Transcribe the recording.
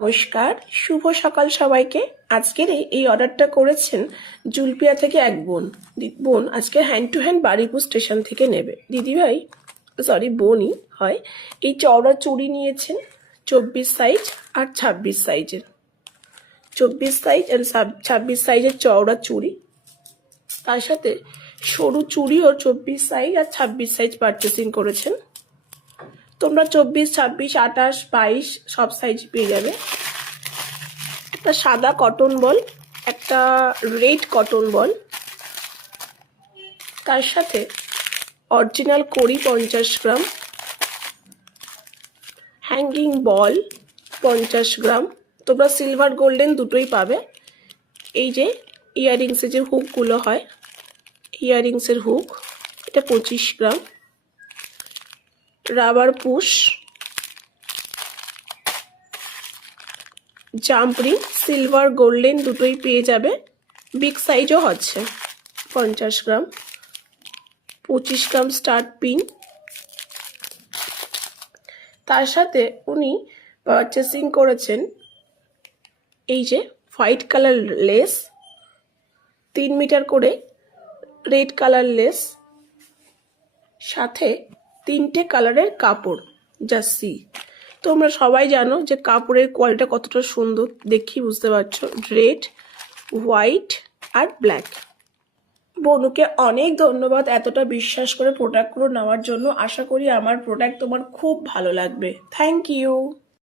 নমস্কার, শুভ সকাল সবাইকে। আজকের এই অর্ডারটা করেছেন জুলপিয়া থেকে এক বোন। বোন আজকে hand to hand Baruipur station থেকে নেবে। দিদিভাই বোনই হয়। এই চওড়া চুড়ি নিয়েছেন 24 সাইজ আর 26 সাইজের। 24 সাইজ আর 26 সাইজের চওড়া চুড়ি, তার সাথে সরু চুড়িও 24 সাইজ আর 26 সাইজ পারচেসিং করেছেন। তোমরা 24, 26, 28, 22 সব সাইজ পেয়ে যাবে। একটা সাদা কটন বল, একটা রেড কটন বল, তার সাথে অরিজিনাল কড়ি 50 গ্রাম, হ্যাঙ্গিং বল 50 গ্রাম। তোমরা সিলভার গোল্ডেন দুটোই পাবে। এই যে ইয়াররিংসের যে হুকগুলো হয়, ইয়াররিংসের হুক, এটা 25 গ্রাম। Rubber push, jump ring silver golden দুটোই পেয়ে যাবে। বিগ সাইজও হচ্ছে 50 গ্রাম। 25 গ্রাম স্টার্ট পিন। তার সাথে উনি পারচেসিং করেছেন এই যে হোয়াইট কালার লেস, 3 মিটার করে রেড কালার লেস, সাথে 3টে কালারের কাপড় জার্সি। তোমরা সবাই জানো যে কাপড়ের কোয়ালিটি কতটা সুন্দর, দেখি বুঝতে পারছো। রেড, হোয়াইট আর ব্ল্যাক। বনুকে অনেক ধন্যবাদ এতটা বিশ্বাস করে প্রোডাক্টগুলো নেওয়ার জন্য। আশা করি আমার প্রোডাক্ট তোমার খুব ভালো লাগবে। Thank you.